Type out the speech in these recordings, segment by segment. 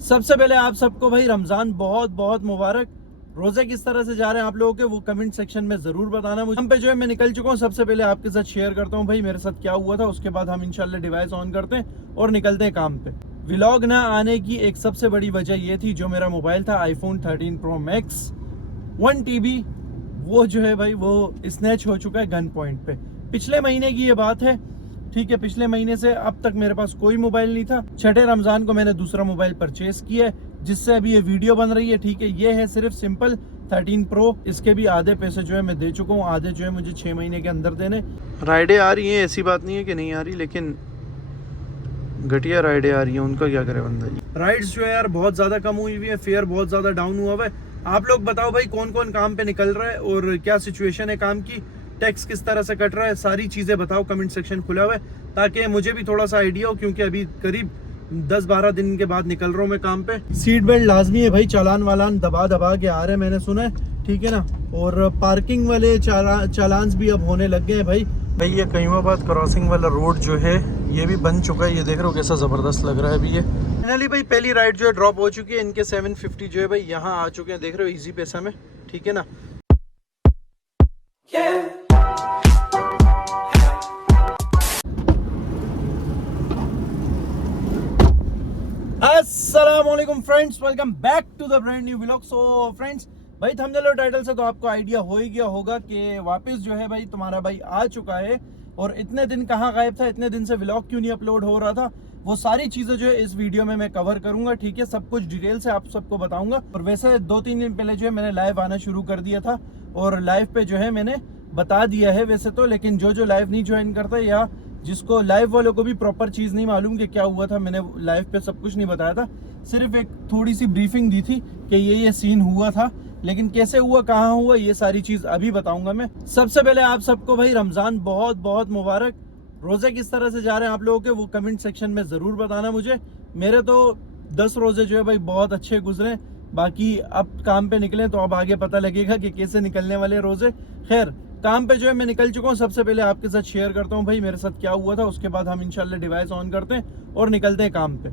सबसे पहले आप सबको भाई रमजान बहुत बहुत मुबारक। रोजे किस तरह से जा रहे हैं आप लोगों के, वो कमेंट सेक्शन में जरूर बताना मुझे। हम पे जो है मैं निकल चुका हूँ। सबसे पहले आपके साथ शेयर करता हूँ भाई मेरे साथ क्या हुआ था, उसके बाद हम इंशाल्लाह डिवाइस ऑन करते हैं और निकलते हैं काम पे। व्लॉग ना आने की एक सबसे बड़ी वजह ये थी, जो मेरा मोबाइल था आईफोन 13 प्रो मैक्स 1 TB, वो जो है भाई वो स्नैच हो चुका है गन पॉइंट पे। पिछले महीने की ये बात है, ठीक है। पिछले महीने से अब तक मेरे पास कोई मोबाइल नहीं था। छठे रमजान को मैंने दूसरा मोबाइल परचेस किया है, जिससे अभी ये वीडियो बन रही है, ठीक है। ये है सिर्फ सिंपल 13 प्रो। इसके भी आधे पैसे जो है मैं दे चुका हूँ, आधे जो है मुझे 6 महीने के अंदर देने। राइडें आ रही हैं, ऐसी बात नहीं है कि नहीं आ रही, लेकिन घटिया राइडें आ रही हैं, उनका क्या करे बंदा जी। राइड्स जो है यार बहुत ज्यादा कम हुई हुई है, फेयर बहुत ज्यादा डाउन हुआ हुआ है। आप लोग बताओ भाई कौन कौन काम पे निकल रहा है और क्या सिचुएशन है काम की, टैक्स किस तरह से कट रहा है, सारी चीजें बताओ। कमेंट सेक्शन खुला हुआ है ताकि मुझे भी थोड़ा सा आइडिया हो, क्योंकि अभी करीब 10-12 दिन के बाद निकल रहा हूँ मैं काम पे। सीट बेल्ट लाजमी है भाई, चालान वालान दबा दबा के आ रहे हैं मैंने सुना है, ठीक है ना। और पार्किंग वाले चालान भी अब होने लग गए हैं भाई। ये कईमाबाद क्रॉसिंग वाला रोड जो है ये भी बन चुका है, ये देख रहे हो कैसा जबरदस्त लग रहा है अभी ये। फाइनली भाई पहली राइड जो है ड्रॉप हो चुकी है, इनके 750 जो है भाई यहाँ आ चुके हैं, देख रहे हो इजी पैसा में, ठीक है ना। अस्सलामुअलैकुम friends, welcome back to the brand new vlog. So friends भाई थंबनेल और टाइटल से तो आपको आइडिया हो ही गया होगा कि वापस जो है भाई तुम्हारा भाई आ चुका है। और इतने दिन कहाँ गायब था, इतने दिन से व्लॉग क्यों नहीं अपलोड हो रहा था, वो सारी चीजें जो है इस वीडियो में मैं कवर करूंगा, ठीक है। सब कुछ डिटेल से आप सबको बताऊंगा। और वैसे 2-3 दिन पहले जो है मैंने लाइव आना शुरू कर दिया था और लाइव पे जो है मैंने बता दिया है वैसे तो, लेकिन जो लाइव नहीं ज्वाइन करता या जिसको लाइव वालों को भी प्रॉपर चीज नहीं मालूम कि क्या हुआ था, मैंने लाइव पे सब कुछ नहीं बताया था, सिर्फ एक थोड़ी सी ब्रीफिंग दी थी कि ये सीन हुआ था, लेकिन कैसे हुआ, कहाँ हुआ, ये सारी चीज अभी बताऊंगा मैं। सबसे पहले आप सबको भाई रमजान बहुत बहुत मुबारक। रोजे किस तरह से जा रहे हैं आप लोगों के, वो कमेंट सेक्शन में जरूर बताना मुझे। मेरे तो 10 रोजे जो है भाई बहुत अच्छे गुजरे, बाकी अब काम पे निकले तो अब आगे पता लगेगा कि कैसे निकलने वाले रोजे। खैर काम पे जो है मैं निकल चुका हूँ। सबसे पहले आपके साथ शेयर करता हूँ भाई मेरे साथ क्या हुआ था, उसके बाद हम इंशाल्लाह डिवाइस ऑन करते हैं और निकलते हैं काम पे।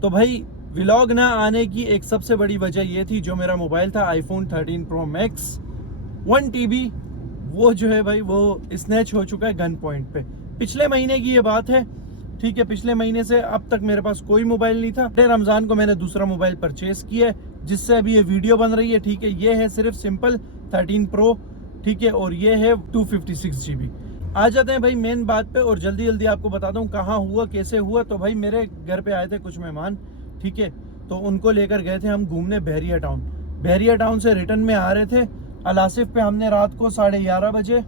तो भाई व्लॉग ना आने की एक सबसे बड़ी वजह ये थी, जो मेरा मोबाइल था आईफोन 13 प्रो मैक्स 1 TB, वो जो है भाई वो स्नैच हो चुका है गन पॉइंट पे। पिछले महीने की ये बात है, ठीक है। पिछले महीने से अब तक मेरे पास कोई मोबाइल नहीं था। रमजान को मैंने दूसरा मोबाइल परचेस किया है, जिससे अभी ये वीडियो बन रही है, ठीक है। ये है सिर्फ सिंपल 13 प्रो, ठीक है। और ये है 256 GB। आ जाते हैं भाई मेन बात पे और जल्दी जल्दी आपको बताता हूँ कहाँ हुआ, कैसे हुआ। तो भाई मेरे घर पे आए थे कुछ मेहमान, ठीक है। तो उनको लेकर गए थे हम घूमने बहरिया टाउन। बहरिया टाउन से रिटर्न में आ रहे थे। अलासिफ पे हमने रात को 11:30 बजे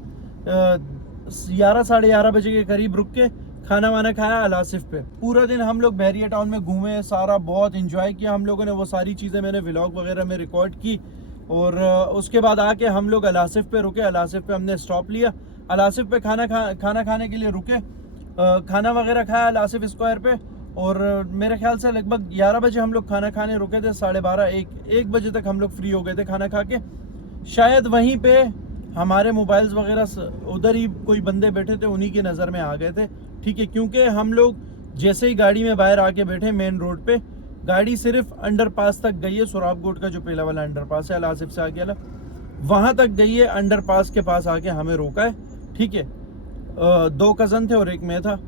11-11:30 बजे के करीब रुक के खाना वाना खाया अलासिफ पे। पूरा दिन हम लोग बहरिया टाउन में घूमे, सारा बहुत इंजॉय किया हम लोगों ने। वो सारी चीज़ें मैंने व्लॉग वगैरह में रिकॉर्ड की। और उसके बाद आके हम लोग अलासिफ पे रुके। अलासिफ पे हमने स्टॉप लिया। अलासिफ पे खाना खाने के लिए रुके, खाना वगैरह खाया अलासिफ स्क्वायर पे। और मेरे ख्याल से लगभग 11 बजे हम लोग खाना खाने रुके थे, 12:30-1 बजे तक हम लोग फ्री हो गए थे खाना खा के। शायद वहीं पे हमारे मोबाइल्स वगैरह उधर ही कोई बंदे बैठे थे, उन्हीं की नज़र में आ गए थे, ठीक है। क्योंकि हम लोग जैसे ही गाड़ी में बाहर आके बैठे मेन रोड पे, गाड़ी सिर्फ अंडरपास तक गई है, सुराबकोट का जो पहला वाला अंडरपास है अलासिफ से आगे वाला, वहां तक गई है। अंडरपास के पास आके हमें रोका है, ठीक है। 2 कज़न थे और एक मैं था।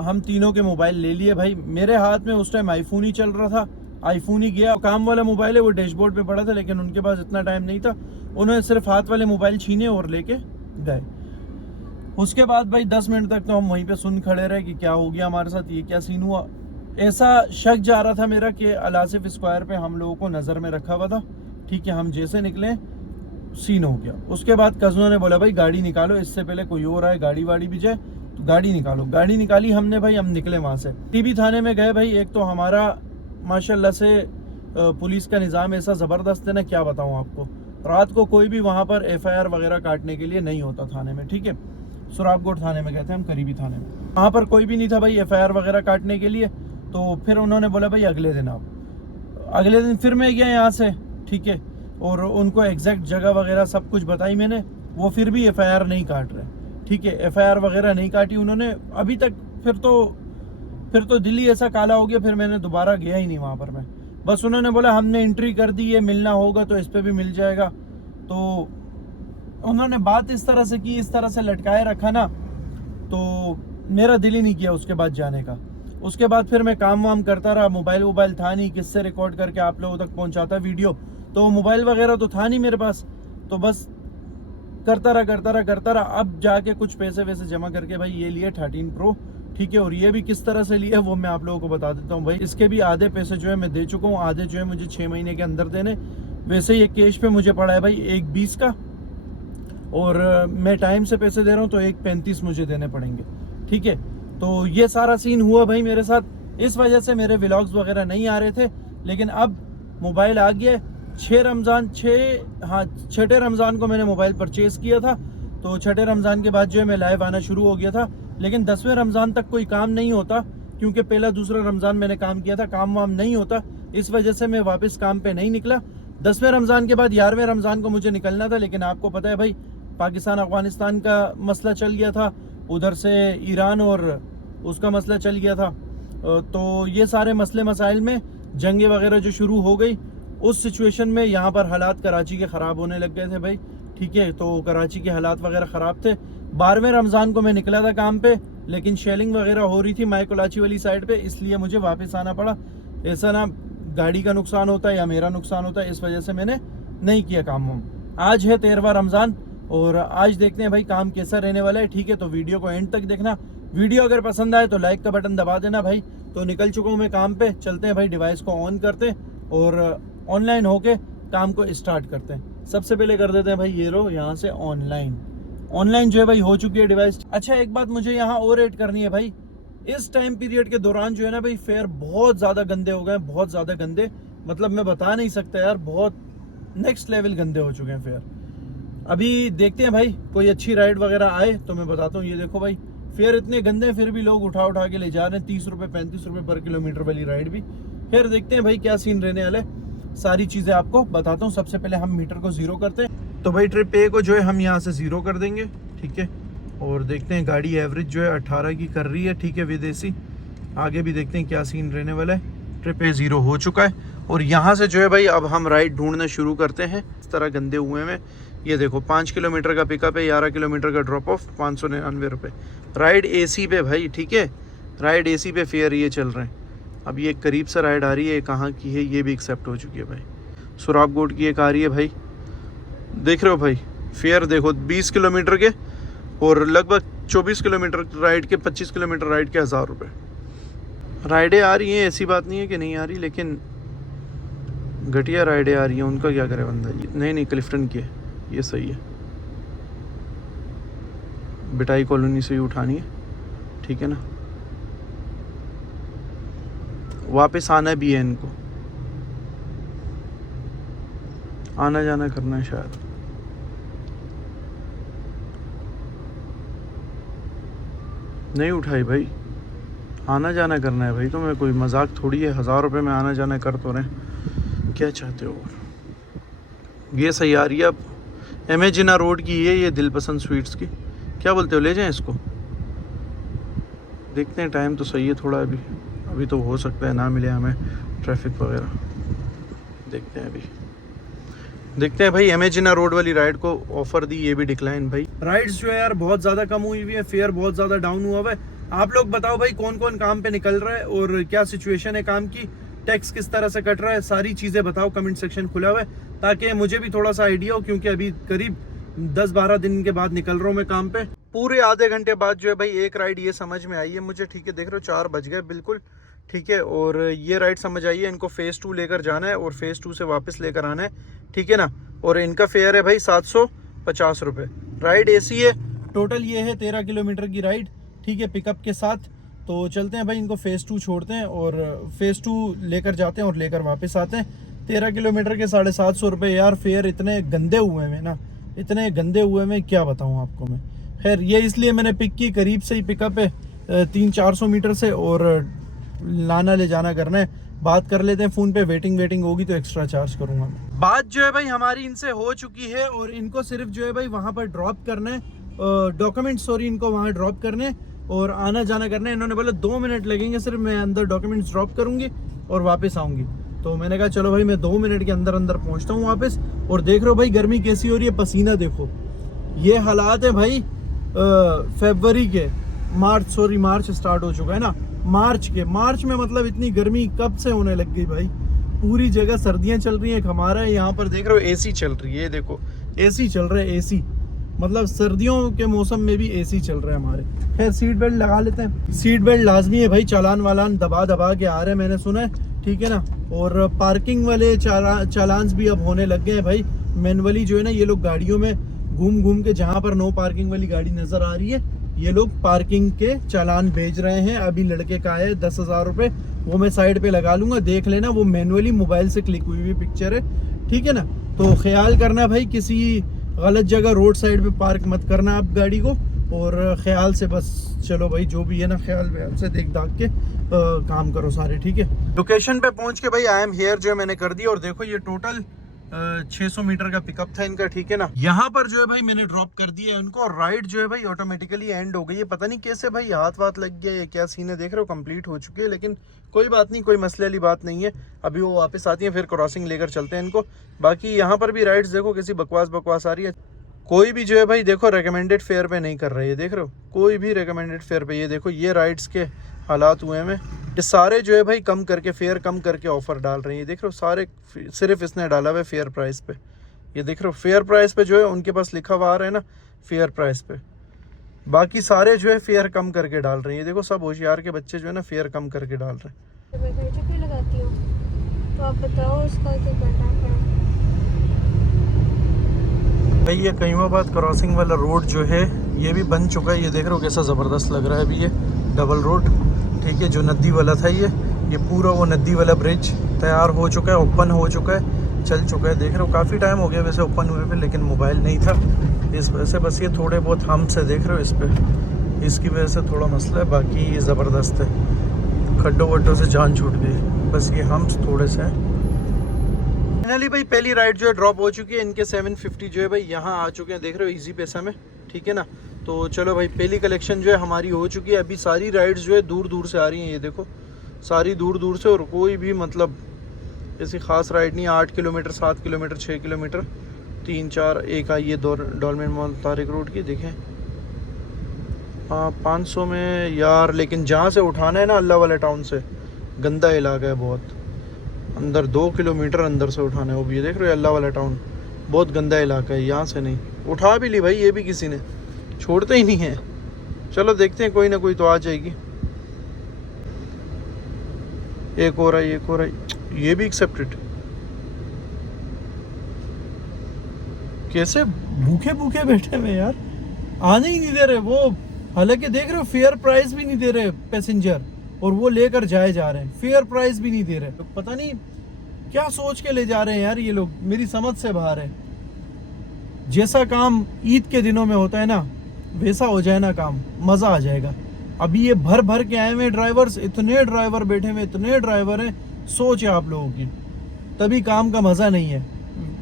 हम तीनों के मोबाइल ले लिए भाई। मेरे हाथ में उस टाइम आईफोन ही चल रहा था, आईफोन ही गया। काम वाला मोबाइल है वो डैशबोर्ड पे पड़ा था, लेकिन उनके पास इतना टाइम नहीं था, उन्होंने सिर्फ हाथ वाले मोबाइल छीने और लेके गए। उसके बाद भाई 10 मिनट तक तो हम वहीं पे सुन खड़े रहे कि क्या हो गया हमारे साथ, ये क्या सीन हुआ। ऐसा शक जा रहा था मेरा कि अलासिफ स्क्वायर पे हम लोगों को नज़र में रखा हुआ था, ठीक है। हम जैसे निकले सीन हो गया। उसके बाद कज़नों ने बोला भाई गाड़ी निकालो, इससे पहले कोई और आए गाड़ी वाड़ी भी जाए, तो गाड़ी निकालो। गाड़ी निकाली हमने भाई, हम निकले वहाँ से। टीबी थाने में गए भाई। एक तो हमारा माशाल्लाह से पुलिस का निज़ाम ऐसा ज़बरदस्त है ना, क्या बताऊँ आपको। रात को कोई भी वहाँ पर FIR वगैरह काटने के लिए नहीं होता थाने में, ठीक है। सुराबकोट थाने में गए थे हम, करीबी थाने में, वहाँ पर कोई भी नहीं था भाई FIR वगैरह काटने के लिए। तो फिर उन्होंने बोला भाई अगले दिन आप, अगले दिन फिर मैं गया यहाँ से, ठीक है। और उनको एग्जैक्ट जगह वगैरह सब कुछ बताई मैंने, वो फिर भी FIR नहीं काट रहे, ठीक है। FIR वगैरह नहीं काटी उन्होंने अभी तक। फिर तो दिल्ली ऐसा काला हो गया, फिर मैंने दोबारा गया ही नहीं वहाँ पर। बस उन्होंने बोला हमने एंट्री कर दी है, मिलना होगा तो इस पे भी मिल जाएगा। तो उन्होंने बात इस तरह से की, इस तरह से लटकाए रखा ना, तो मेरा दिल ही नहीं किया उसके बाद जाने का। उसके बाद फिर मैं काम वाम करता रहा, मोबाइल था नहीं, किससे रिकॉर्ड करके आप लोगों तक पहुंचाता वीडियो, तो मोबाइल वगैरह तो था नहीं मेरे पास, तो बस करता रहा। अब जाके कुछ पैसे वैसे जमा करके भाई ये लिए 13 प्रो, ठीक है। और ये भी किस तरह से लिए वो मैं आप लोगों को बता देता हूँ भाई। इसके भी आधे पैसे जो है मैं दे चुका हूँ, आधे जो है मुझे 6 महीने के अंदर देने। वैसे ये कैश पे मुझे पड़ा है भाई 1.20 का, और मैं टाइम से पैसे दे रहा हूँ तो 1.35 मुझे देने पड़ेंगे, ठीक है। तो ये सारा सीन हुआ भाई मेरे साथ। इस वजह से मेरे व्लॉग्स वगैरह नहीं आ रहे थे, लेकिन अब मोबाइल आ गया। 6ठे रमज़ान को मैंने मोबाइल परचेज़ किया था, तो 6ठे रमज़ान के बाद जो है मैं लाइव आना शुरू हो गया था। लेकिन 10वें रमज़ान तक कोई काम नहीं होता, क्योंकि पहला दूसरा रमज़ान मैंने काम किया था, काम वाम नहीं होता, इस वजह से मैं वापस काम पे नहीं निकला। 10वें रमज़ान के बाद 11वें रमज़ान को मुझे निकलना था, लेकिन आपको पता है भाई पाकिस्तान अफगानिस्तान का मसला चल गया था, उधर से ईरान और उसका मसला चल गया था। तो ये सारे मसले मसाइल में जंगे वगैरह जो शुरू हो गई, उस सिचुएशन में यहाँ पर हालात कराची के ख़राब होने लग गए थे भाई, ठीक है। तो कराची के हालात वगैरह ख़राब थे। 12वें रमज़ान को मैं निकला था काम पे, लेकिन शेलिंग वगैरह हो रही थी माय कोलाची वाली साइड पे, इसलिए मुझे वापस आना पड़ा। ऐसा ना गाड़ी का नुकसान होता है या मेरा नुकसान होता है, इस वजह से मैंने नहीं किया काम वाम। आज है 13वां रमज़ान, और आज देखते हैं भाई काम कैसा रहने वाला है, ठीक है। तो वीडियो को एंड तक देखना। वीडियो अगर पसंद आए तो लाइक का बटन दबा देना भाई। तो निकल चुका हूँ मैं काम पे, चलते हैं भाई डिवाइस को ऑन करते हैं और ऑनलाइन होके काम को स्टार्ट करते हैं। सबसे पहले कर देते हैं भाई ये रो यहाँ से ऑनलाइन जो है भाई हो चुकी है डिवाइस। अच्छा एक बात मुझे यहाँ और ऐड करनी है भाई, इस टाइम पीरियड के दौरान जो है ना भाई फेयर बहुत ज़्यादा गंदे हो गए, बहुत ज़्यादा गंदे, मतलब मैं बता नहीं सकता यार, बहुत नेक्स्ट लेवल गंदे हो चुके हैं फेयर। अभी देखते हैं भाई कोई अच्छी राइड वगैरह आए तो मैं बताता हूँ। ये देखो भाई फेयर इतने गंदे हैं, फिर भी लोग उठा के ले जा रहे हैं 30 रुपये 35 रुपये पर किलोमीटर वाली राइड भी। फिर देखते हैं भाई क्या सीन रहने वाला है, सारी चीज़ें आपको बताता हूँ। सबसे पहले हम मीटर को ज़ीरो करते हैं, तो भाई ट्रिप ए को जो है हम यहाँ से ज़ीरो कर देंगे, ठीक है। और देखते हैं गाड़ी एवरेज जो है 18 की कर रही है, ठीक है, विदेशी। आगे भी देखते हैं क्या सीन रहने वाला है। ट्रिप ए ज़ीरो हो चुका है, और यहाँ से जो है भाई अब हम राइड ढूंढना शुरू करते हैं। इस तरह गंदे हुए हैं, ये देखो 5 किलोमीटर का पिकअप है, 11 किलोमीटर का ड्रॉप ऑफ, 599 रुपये। राइड एसी पे भाई, ठीक है, राइड एसी पे फेयर ये चल रहे हैं। अब ये करीब से राइड आ रही है, कहाँ की है ये भी एक्सेप्ट हो चुकी है भाई। सुराबगोट की एक आ रही है भाई, देख रहे हो भाई फेयर देखो 20 किलोमीटर के और लगभग 24 किलोमीटर राइड के, 25 किलोमीटर राइड के 1000 रुपये। राइडें आ रही हैं, ऐसी बात नहीं है कि नहीं आ रही, लेकिन घटिया राइडें आ रही हैं, उनका क्या करे बंदा। नहीं क्लिफ्टन की है, ये सही है, बिटाई कॉलोनी से ही उठानी है, ठीक है ना। वापस आना भी है इनको, आना जाना करना है शायद। नहीं उठाई भाई, आना जाना करना है भाई, तो मैं कोई मजाक थोड़ी है, 1000 रुपये में आना जाना कर तो रहे, क्या चाहते हो। ये सही आ रही है। अब एमेजिना रोड की है ये दिलपसंद स्वीट्स की, क्या बोलते हो, ले जाएं इसको। देखते हैं, टाइम तो सही है थोड़ा, अभी तो हो सकता है ना मिले हमें ट्रैफिक वगैरह, देखते हैं। अभी देखते हैं भाई, एमेजिना रोड वाली राइड को ऑफर दी, ये भी डिक्लाइन भाई। राइड्स जो है यार बहुत ज़्यादा कम हुई हुई है, फेयर बहुत ज़्यादा डाउन हुआ हुआ है। आप लोग बताओ भाई कौन कौन काम पे निकल रहा है और क्या सिचुएशन है काम की, टैक्स किस तरह से कट रहा है, सारी चीज़ें बताओ, कमेंट सेक्शन खुला हुआ है, ताकि मुझे भी थोड़ा सा आइडिया हो, क्योंकि अभी करीब 10-12 दिन के बाद निकल रहा हूँ मैं काम पे। पूरे आधे घंटे बाद जो है भाई एक राइड ये समझ में आई है मुझे, ठीक है, देख रहे हो 4 बज गए बिल्कुल, ठीक है। और ये राइड समझ आई है, इनको फेज़ 2 लेकर जाना है और फेज़ 2 से वापस लेकर आना है, ठीक है ना। और इनका फेयर है भाई 750 रुपये। राइड एसी है, टोटल ये है 13 किलोमीटर की राइड, ठीक है, पिकअप के साथ। तो चलते हैं भाई, इनको फेज़ 2 छोड़ते हैं और फेज़ 2 लेकर जाते हैं और लेकर वापस आते हैं। 13 किलोमीटर के 750 रुपये यार, फेयर इतने गंदे हुए हैं ना, इतने गंदे हुए में क्या बताऊँ आपको मैं। खैर ये इसलिए मैंने पिक की, करीब से ही पिकअप है 300-400 मीटर से, और लाना ले जाना करना है। बात कर लेते हैं फ़ोन पे, वेटिंग होगी तो एक्स्ट्रा चार्ज करूँगा मैं। बात जो है भाई हमारी इनसे हो चुकी है, और इनको सिर्फ जो है भाई वहाँ पर ड्रॉप करना है, डॉक्यूमेंट्स सॉरी इनको वहाँ ड्रॉप करने और आना जाना करना है। इन्होंने बोला 2 मिनट लगेंगे सिर्फ, मैं अंदर डॉक्यूमेंट्स ड्रॉप करूँगी और वापस आऊँगी। तो मैंने कहा चलो भाई मैं 2 मिनट के अंदर अंदर पहुंचता हूँ वापस। और देख रहे हो भाई गर्मी कैसी हो रही है, पसीना देखो। ये हालात है भाई फरवरी के, मार्च स्टार्ट हो चुका है ना, मार्च में मतलब इतनी गर्मी कब से होने लग गई भाई। पूरी जगह सर्दियां चल रही हैं। हमारा यहाँ पर देख रहे हो एसी चल रही है, देखो एसी चल रहा है, एसी मतलब सर्दियों के मौसम में भी एसी चल रहा है हमारे। खैर सीट बेल्ट लगा लेते हैं, सीट बेल्ट लाजमी है भाई। चालान वालान दबा दबा के आ रहे हैं मैंने सुना है, ठीक है ना। और पार्किंग वाले चालान भी अब होने लग गए हैं भाई। मैनुअली जो है ना ये लोग गाड़ियों में घूम घूम के, जहाँ पर नो पार्किंग वाली गाड़ी नजर आ रही है ये लोग पार्किंग के चालान भेज रहे हैं। अभी लड़के का है 10,000 रुपये, वो मैं साइड पे लगा लूंगा, देख लेना। वो मैनुअली मोबाइल से क्लिक हुई हुई पिक्चर है, ठीक है ना। तो ख्याल करना भाई, किसी गलत जगह रोड साइड पे पार्क मत करना आप गाड़ी को। और ख्याल से बस चलो भाई, जो भी है ना ख्याल व्याल से देख दाख के काम करो सारे, ठीक है। लोकेशन पे पहुंच के भाई आई एम हियर जो है मैंने कर दिया। और देखो ये टोटल 600 मीटर का पिकअप था इनका, ठीक है ना। यहाँ पर जो है भाई मैंने ड्रॉप कर दिया उनको। और राइड जो है भाई ऑटोमेटिकली एंड हो गई है। पता नहीं कैसे भाई हाथ वाथ लग गया है, क्या सीन है, देख रहे हो कंप्लीट हो चुकी है। लेकिन कोई बात नहीं, कोई मसले वाली बात नहीं है। अभी वो वापस आती है, फिर क्रॉसिंग लेकर चलते हैं इनको। बाकी यहाँ पर भी राइड्स देखो कैसी बकवास आ रही है। कोई भी जो है भाई देखो रिकमेंडेड फेयर पे नहीं कर रहे है, देख रहे हो, कोई भी रिकमेंडेड फेयर पे। ये देखो ये राइड्स के हालात हुए हैं। ये सारे जो है भाई कम करके, फेयर कम करके ऑफर डाल रहे हैं। ये देख रहे हो सारे, सिर्फ इसने डाला हुआ है फेयर प्राइस पे। ये देख रहे हो फेयर प्राइस पे जो है उनके पास लिखा हुआ आ रहा है ना फेयर प्राइस पे। बाकी सारे जो है फेयर कम करके डाल रहे हैं। ये देखो सब होशियार के बच्चे जो है ना फेयर कम करके डाल रहे हैं। मैं खर्चा क्यों लगाती हूँ, तो आप बताओ उसका क्या करना है। भाई ये कईमाबाद क्रॉसिंग वाला रोड जो है ये भी बन चुका है। ये देख रहे हो कैसा ज़बरदस्त लग रहा है अभी ये डबल रोड, ठीक है। जो नदी वाला था ये पूरा वो नदी वाला ब्रिज तैयार हो चुका है, ओपन हो चुका है, चल चुका है। देख रहे हो काफ़ी टाइम हो गया वैसे ओपन हुए पे, लेकिन मोबाइल नहीं था इस वजह से। बस ये थोड़े बहुत हम्प्स है, देख रहे हो इस पर, इसकी वजह से थोड़ा मसला है। बाकी ये ज़बरदस्त है, खड्डों वड्डों से जान छूट गई, बस ये हम्प्स थोड़े से हैं। फाइनली भाई पहली राइड जो है ड्रॉप हो चुकी है। इनके 750 जो है भाई यहाँ आ चुके हैं, देख रहे हो इजी पैसा में, ठीक है ना। तो चलो भाई पहली कलेक्शन जो है हमारी हो चुकी है। अभी सारी राइड्स जो है दूर दूर से आ रही हैं, ये देखो सारी दूर दूर से। और कोई भी मतलब ऐसी ख़ास राइड नहीं है। 8 किलोमीटर, 7 किलोमीटर, 6 किलोमीटर, 3, 4, एक आई है डॉल्मेन मॉल तारिक रोड की, देखें। हाँ 500 में यार, लेकिन जहाँ से उठाना है ना अल्लाह वाले टाउन से, गंदा इलाका है बहुत, अंदर 2 किलोमीटर अंदर से उठाना है वो भी। ये देख रहे हो अल्लाह वाला टाउन बहुत गंदा इलाका है, यहाँ से नहीं। उठा भी ली भाई ये भी, किसी ने छोड़ते ही नहीं है। चलो देखते हैं, कोई ना कोई तो आ जाएगी। एक और आई, एक और आई, ये भी एक्सेप्टेड। कैसे भूखे भूखे बैठे हुए यार, आने ही नहीं दे रहे वो। हालांकि देख रहे हो फेयर प्राइस भी नहीं दे रहे पैसेंजर, और वो लेकर जाए जा रहे हैं, फेयर प्राइस भी नहीं दे रहे। तो पता नहीं क्या सोच के ले जा रहे हैं यार ये लोग, मेरी समझ से बाहर है। जैसा काम ईद के दिनों में होता है ना वैसा हो जाए ना काम, मज़ा आ जाएगा। अभी ये भर भर के आए हुए ड्राइवर्स, इतने ड्राइवर बैठे हुए, इतने ड्राइवर हैं, सोच है आप लोगों की, तभी काम का मज़ा नहीं है।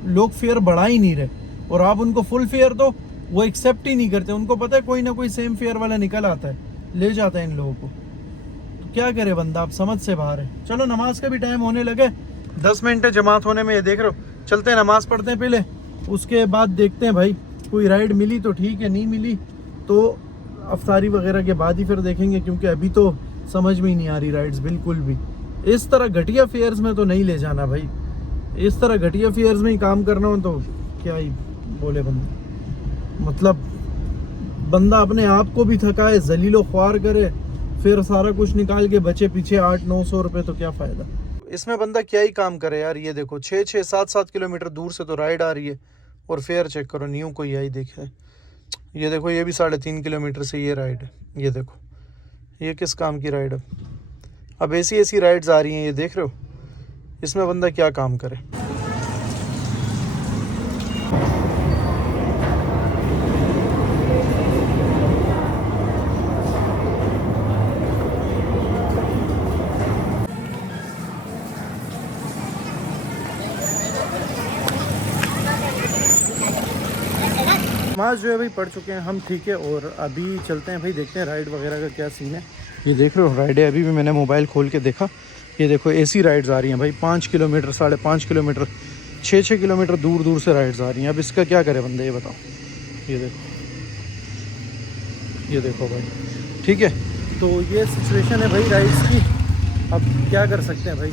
लोग फेयर बढ़ा ही नहीं रहे, और आप उनको फुल फेयर दो वो एक्सेप्ट ही नहीं करते। उनको पता है कोई ना कोई सेम फेयर वाला निकल आता है, ले जाता है इन लोगों को। तो क्या करे बंदा, आप समझ से बाहर है। चलो नमाज का भी टाइम होने लगे, 10 मिनट है जमात होने में। ये देख रहे हो, चलते हैं नमाज पढ़ते हैं पहले, उसके बाद देखते हैं भाई कोई राइड मिली तो ठीक है, नहीं मिली तो अफ्तारी वगैरह के बाद ही फिर देखेंगे। क्योंकि अभी तो समझ में ही नहीं आ रही राइड्स बिल्कुल भी। इस तरह घटिया फेयर्स में तो नहीं ले जाना भाई, इस तरह घटिया फेयर्स में ही काम करना हो तो क्या ही बोले बंदा। मतलब बंदा अपने आप को भी थकाए, जलीलो ख्वार करे, फिर सारा कुछ निकाल के बचे पीछे 800-900 रुपये, तो क्या फ़ायदा इसमें। बंदा क्या ही काम करे यार। ये देखो 6-6, 7-7 किलोमीटर दूर से तो राइड आ रही है, और फेयर चेक करो, न्यू कोई आई देखे। ये देखो ये भी 3.5 किलोमीटर से ये राइड है। ये देखो ये किस काम की राइड है। अब ऐसी ऐसी राइड्स आ रही हैं, ये देख रहे हो, इसमें बंदा क्या काम करे। नमाज जो है भाई पढ़ चुके हैं हम, ठीक है। और अभी चलते हैं भाई, देखते हैं राइड वगैरह का क्या सीन है। ये देख रहे हो राइड है, अभी भी मैंने मोबाइल खोल के देखा, ये देखो एसी राइड्स आ रही हैं भाई, 5 किलोमीटर 5.5 किलोमीटर 6 किलोमीटर दूर दूर से राइड्स आ रही हैं। अब इसका क्या करे बंदे, ये बताओ। ये देखो भाई, ठीक है। तो ये सिचुएशन है भाई राइड्स की। अब क्या कर सकते हैं भाई,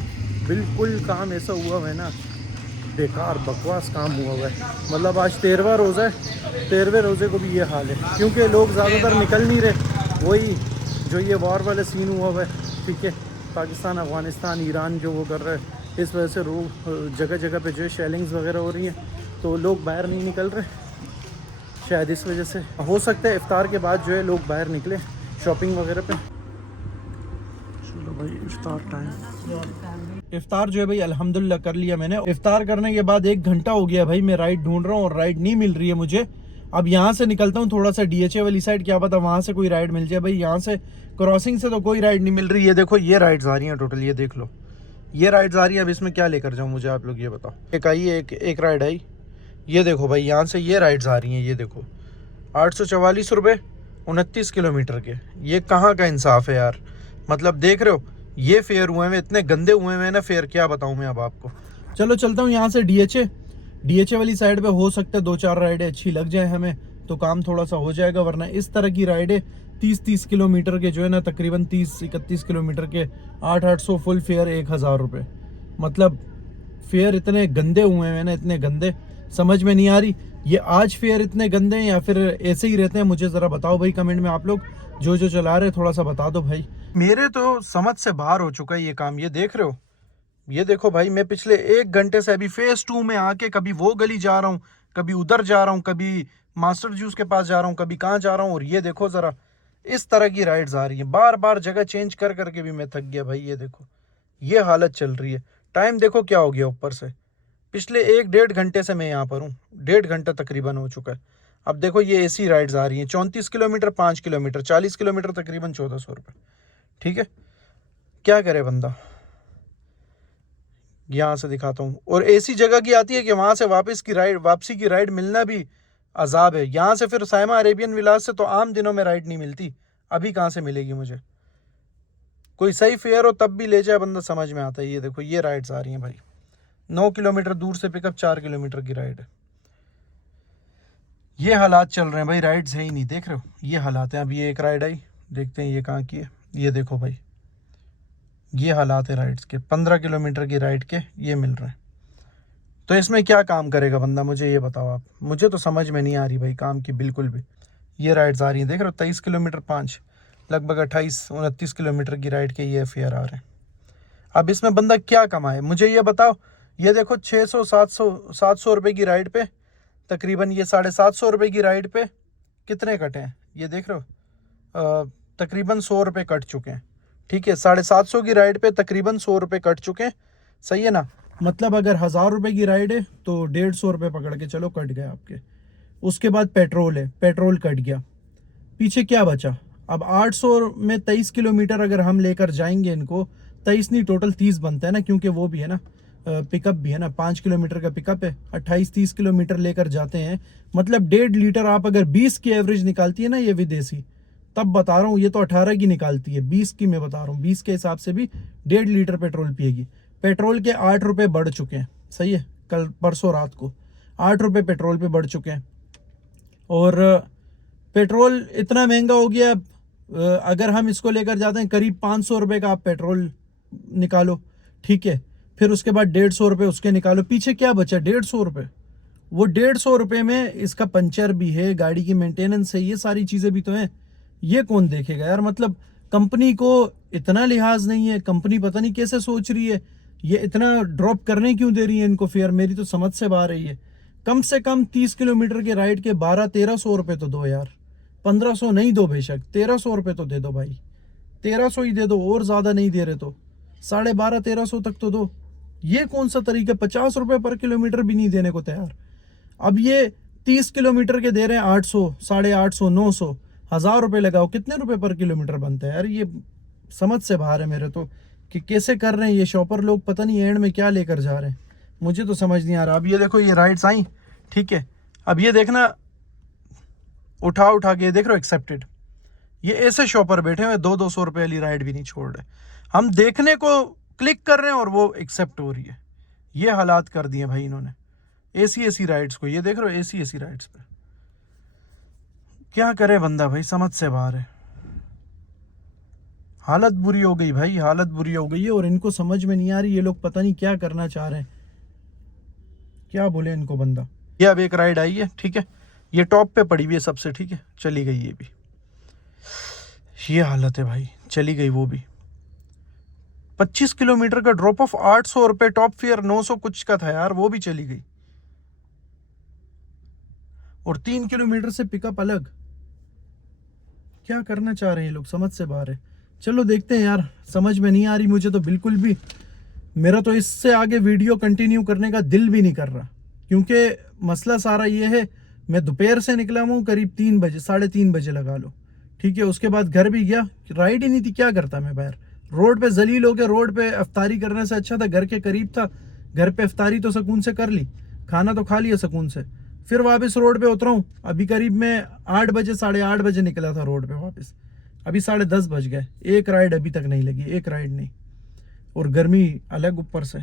बिल्कुल काम ऐसा हुआ है ना, बेकार बकवास काम हुआ हुआ है। मतलब आज 13वां रोज़ा है, 13वें रोज़े को भी ये हाल है, क्योंकि लोग ज़्यादातर निकल नहीं रहे। वही जो ये वॉर वाले सीन हुआ हुआ है, ठीक है, पाकिस्तान अफ़गानिस्तान ईरान जो वो कर रहा है, इस वजह से जगह जगह पे जो है शेलिंग्स वगैरह हो रही हैं, तो लोग बाहर नहीं निकल रहे। शायद इस वजह से हो सकता है इफ्तार के बाद जो है लोग बाहर निकले शॉपिंग वगैरह पे। चलो भाई इफ्तार टाइम, इफ्तार जो है भाई अल्हम्दुलिल्लाह कर लिया मैंने। इफ्तार करने के बाद 1 घंटा हो गया भाई, मैं राइड ढूंढ रहा हूँ और राइड नहीं मिल रही है मुझे। अब यहाँ से निकलता हूँ थोड़ा सा DHA वाली साइड, क्या पता वहाँ से कोई राइड मिल जाए भाई। यहाँ से क्रॉसिंग से तो कोई राइड नहीं मिल रही। ये देखो ये राइड्स आ रही हैं टोटल, ये देख लो ये राइड्स आ रही है। अब इसमें क्या लेकर जाऊँ मुझे, आप लोग ये बताओ। एक आई है, एक राइड आई, ये देखो भाई यहाँ से ये राइड्स आ रही हैं। ये देखो 844 रुपये 29 किलोमीटर के। ये कहाँ का इंसाफ है यार, मतलब देख रहे हो ये फेयर हुए हैं, इतने गंदे हुए हैं ना फेयर, क्या बताऊँ मैं अब आपको। चलो चलता हूँ यहाँ से DHA वाली साइड पे, हो सकता है 2-4 राइडें अच्छी लग जाए हमें, तो काम थोड़ा सा हो जाएगा। वरना इस तरह की राइडें 30-30 किलोमीटर के जो है ना, तकरीबन 30-31 किलोमीटर के 800 फुल फेयर 1000 रुपये। मतलब फेयर इतने गंदे हुए हैं ना, इतने गंदे, समझ में नहीं आ रही ये आज फेयर इतने गंदे हैं या फिर ऐसे ही रहते हैं। मुझे ज़रा बताओ भाई कमेंट में, आप लोग जो चला रहे थोड़ा सा बता दो भाई। मेरे तो समझ से बाहर हो चुका है ये काम। ये देख रहे हो, ये देखो भाई, मैं पिछले 1 घंटे से अभी फेज़ 2 में आके कभी वो गली जा रहा हूँ, कभी उधर जा रहा हूँ, कभी मास्टर जूस के पास जा रहा हूँ, कभी कहाँ जा रहा हूँ। और ये देखो ज़रा इस तरह की राइड्स आ रही हैं, बार बार जगह चेंज कर करके भी मैं थक गया भाई। ये देखो ये हालत चल रही है। टाइम देखो क्या हो गया ऊपर से, पिछले 1-1.5 घंटे से मैं यहाँ पर हूँ, 1.5 घंटा तकरीबन हो चुका है। अब देखो ये एसी राइड्स आ रही हैं, 34 किलोमीटर 5 किलोमीटर 40 किलोमीटर तकरीबन 1400 रुपये। ठीक है, क्या करे बंदा। यहाँ से दिखाता हूँ, और ऐसी जगह की आती है कि वहाँ से वापसी की राइड मिलना भी अजाब है। यहाँ से फिर साइमा अरेबियन विलास से तो आम दिनों में राइड नहीं मिलती, अभी कहाँ से मिलेगी मुझे। कोई सही फेयर हो तब भी ले जाए बंदा, समझ में आता है। ये देखो ये राइड्स आ रही हैं भाई, 9 किलोमीटर दूर से पिकअप, 4 किलोमीटर की राइड है। ये हालात चल रहे हैं भाई, राइड्स है ही नहीं, देख रहे हो ये हालात हैं। अब ये एक राइड आई, देखते हैं ये कहाँ की है। ये देखो भाई ये हालात है राइड्स के, 15 किलोमीटर की राइड के ये मिल रहे हैं। तो इसमें क्या काम करेगा बंदा, मुझे ये बताओ आप। मुझे तो समझ में नहीं आ रही भाई काम की बिल्कुल भी। ये राइड्स आ रही हैं, देख रहे हो 23 किलोमीटर 5, लगभग 28-29 किलोमीटर की राइड के ये फेयर आ रहे हैं। अब इसमें बंदा क्या कमाए मुझे ये बताओ। ये देखो 600-700 रुपये की राइड पे तकरीबन ये 750 रुपये की राइड पे कितने कटे हैं, ये देख रहे हो तकरीबन 100 रुपये कट चुके हैं। ठीक है, 750 की राइड पे तकरीबन 100 रुपये कट चुके हैं, सही है ना। मतलब अगर 1000 रुपये की राइड है तो 150 रुपये पकड़ के चलो कट गए आपके। उसके बाद पेट्रोल है, पेट्रोल कट गया, पीछे क्या बचा। अब 800 में 23 किलोमीटर अगर हम लेकर जाएंगे इनको, 23 नहीं टोटल 30 बनता है ना, क्योंकि वो भी है ना पिकअप भी है ना, 5 किलोमीटर का पिकअप है, 28-30 किलोमीटर लेकर जाते हैं। मतलब 1.5 लीटर आप अगर 20 की एवरेज निकालती है ना ये विदेशी, तब बता रहा हूँ, ये तो 18 की निकालती है, 20 की मैं बता रहा हूँ, 20 के हिसाब से भी 1.5 लीटर पेट्रोल पिएगी। पेट्रोल के 8 रुपये बढ़ चुके हैं, सही है, कल परसों रात को 8 रुपये पेट्रोल पे बढ़ चुके हैं। और पेट्रोल इतना महंगा हो गया, अगर हम इसको लेकर जाते हैं करीब 500 रुपये का आप पेट्रोल निकालो, ठीक है, फिर उसके बाद 150 रुपये उसके निकालो, पीछे क्या बचा 150 रुपये। वो 150 रुपये में इसका पंचर भी है, गाड़ी की मेंटेनेंस है, ये सारी चीज़ें भी तो हैं। ये कौन देखेगा यार, मतलब कंपनी को इतना लिहाज नहीं है, कंपनी पता नहीं कैसे सोच रही है, ये इतना ड्रॉप करने क्यों दे रही है इनको फेयर, मेरी तो समझ से बाहर है ये। कम से कम 30 किलोमीटर के राइड के 1200-1300 रुपये तो दो यार, 1500 नहीं दो बेशक, 1300 रुपये तो दे दो भाई, 1300 ही दे दो, और ज़्यादा नहीं दे रहे तो 1250-1300 तक तो दो। ये कौन सा तरीका, 50 रुपये पर किलोमीटर भी नहीं देने को तैयार। अब ये 30 किलोमीटर के दे रहे हैं 800, 850, 900, 1000 रुपये लगाओ, कितने रुपए पर किलोमीटर बनता है यार। ये समझ से बाहर है मेरे तो कि कैसे कर रहे हैं ये शॉपर लोग, पता नहीं एंड में क्या लेकर जा रहे हैं, मुझे तो समझ नहीं आ रहा। अब ये देखो ये राइड्स आई, ठीक है, अब ये देखना उठा के देख रहे हो एक्सेप्टेड, ये ऐसे शॉपर बैठे हुए 200-200 रुपये वाली राइड भी नहीं छोड़ रहे। हम देखने को क्लिक कर रहे हैं और वो एक्सेप्ट हो रही है। ये हालात कर दिए भाई इन्होंने एसी राइड्स को। ये देख रहे हो एसी राइड्स पे, क्या करे बंदा भाई, समझ से बाहर है। हालत बुरी हो गई भाई, हालत बुरी हो गई है। और इनको समझ में नहीं आ रही, ये लोग पता नहीं क्या करना चाह रहे हैं, क्या बोले इनको बंदा। ये अब एक राइड आई है, ठीक है, ये टॉप पे पड़ी हुई है सबसे, ठीक है, चली गई ये भी। ये हालत है भाई, चली गई वो भी। 25 किलोमीटर का ड्रॉप ऑफ 800 रुपये, टॉप फेयर 900 कुछ का था यार, वो भी चली गई। और 3 किलोमीटर से पिकअप अलग। क्या करना चाह रहे हैं ये लोग, समझ से बाहर है। चलो देखते हैं यार, समझ में नहीं आ रही मुझे तो बिल्कुल भी। मेरा तो इससे आगे वीडियो कंटिन्यू करने का दिल भी नहीं कर रहा, क्योंकि मसला सारा ये है, मैं दोपहर से निकला हूँ करीब 3 बजे, 3:30 बजे लगा लो, ठीक है। उसके बाद घर भी गया, राइड ही नहीं थी, क्या करता मैं बाहर। रोड पे जलील हो गया, रोड पे अफ्तारी करने से अच्छा था घर के करीब था, घर पे अफ्तारी तो सुकून से कर ली, खाना तो खा लिया सुकून से। फिर वापस रोड पे उतरा हूँ, अभी करीब मैं 8 बजे 8:30 बजे निकला था रोड पे वापस, अभी 10:30 बज गए। एक राइड अभी तक नहीं लगी, एक राइड नहीं, और गर्मी अलग ऊपर से।